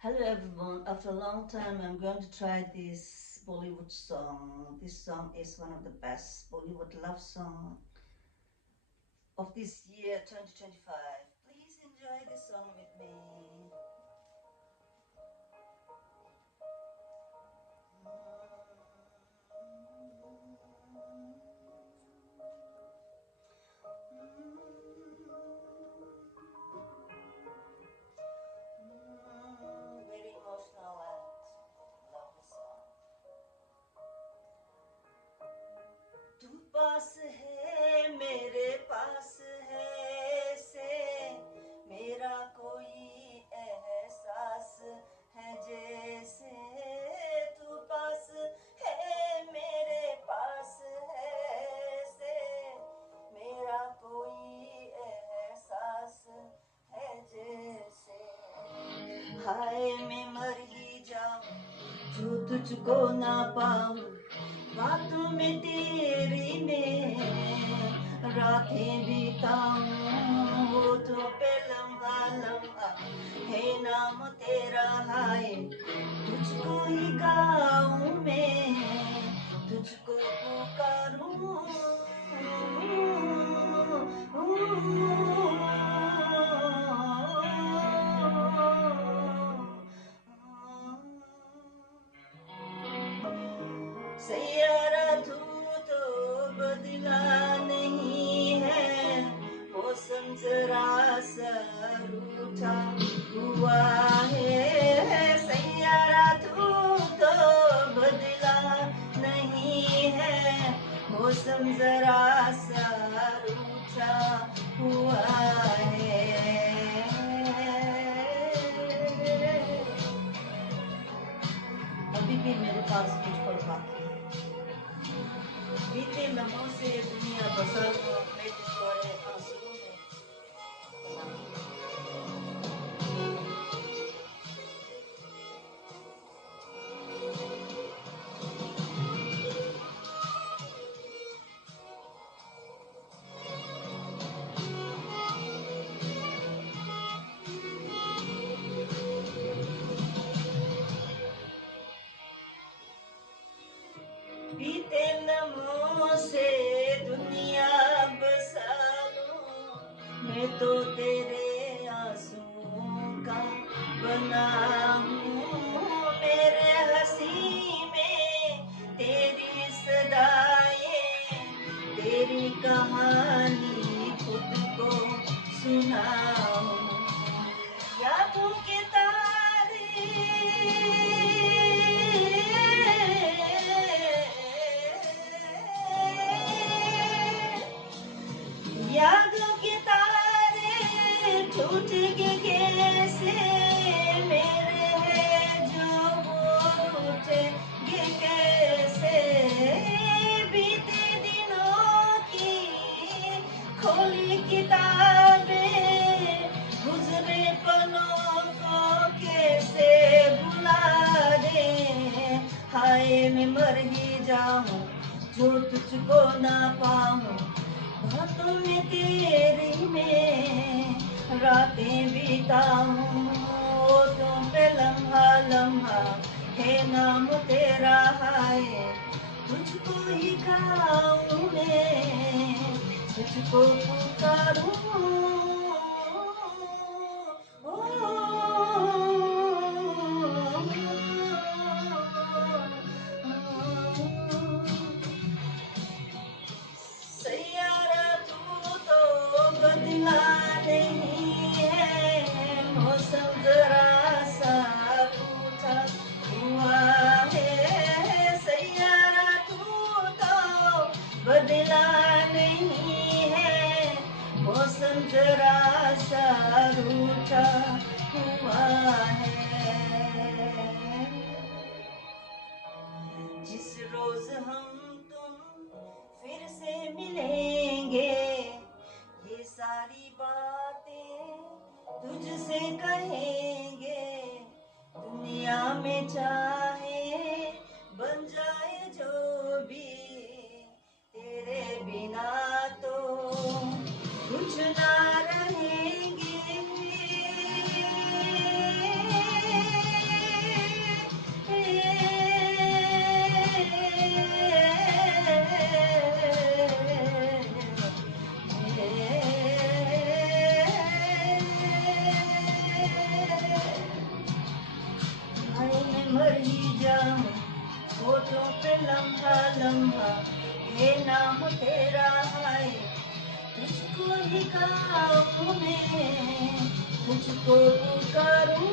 Hello everyone, after a long time I'm going to try this Bollywood song. This song is one of the best Bollywood love song of this year 2025. Please enjoy this song with me. Very emotional and lovely song. तू पास है मेरे पास है से मेरा कोई एहसास है जैसे तू पास है मेरे पास है से मेरा कोई एहसास है जैसे हाय मैं मर ही जाऊं जो तुझको ना पाऊं बातों में तेरी में रातें बिताऊं होठों पे लम्हा लम्हा है नाम तेरा हाय तुझको ही गाऊं मैं तुझको पुकारूं सैयारा तू तो बदला नहीं है मौसम जरा सा रूठा हुआ है सैयारा तू तो बदला नहीं है मौसम जरा सा रूठा हुआ है अभी भी मेरे पास कुछ पल बाकी है बीते लम्हों से दुनिया बसा लो मैं जिसको आंसुओं में बीते लम्हों से दुनिया बसा लूं मैं तो तेरे आंसुओं का बना हूँ मेरे हंसी में तेरी सदाएं तेरी कहानी खुद को सुनाऊं यादों के तारे यादों के तारे टूट के कैसे मेरे हैं जो वो टूटेंगे कैसे बीते दिनों की खोली किताबें गुजरे पलों को कैसे भुला दे हाय मैं मर ही जाऊं जो तुझको ना पाऊं बातों में तेरी में रातें बिताऊं तुम पे लम्हा लम्हा है नाम तेरा हाय तुझको ही गाऊं मैं तुझको पुकारूं सैयारा तू तो बदला नहीं है मौसम जरा सा रूठा हुआ है सैयारा तू तो बदला नहीं है मौसम जरा सा रूठा हुआ है जिस रोज हम तुम फिर से मिलेंगे ये सारी बातें तुझसे कहेंगे दुनिया में चाहे बन जाए जो भी तेरे बिना तो कुछ ना रहेंगे लम्हा लम्हा ये नाम तेरा है, तुझको ही गाऊं मैं, तुझको पुकारूं।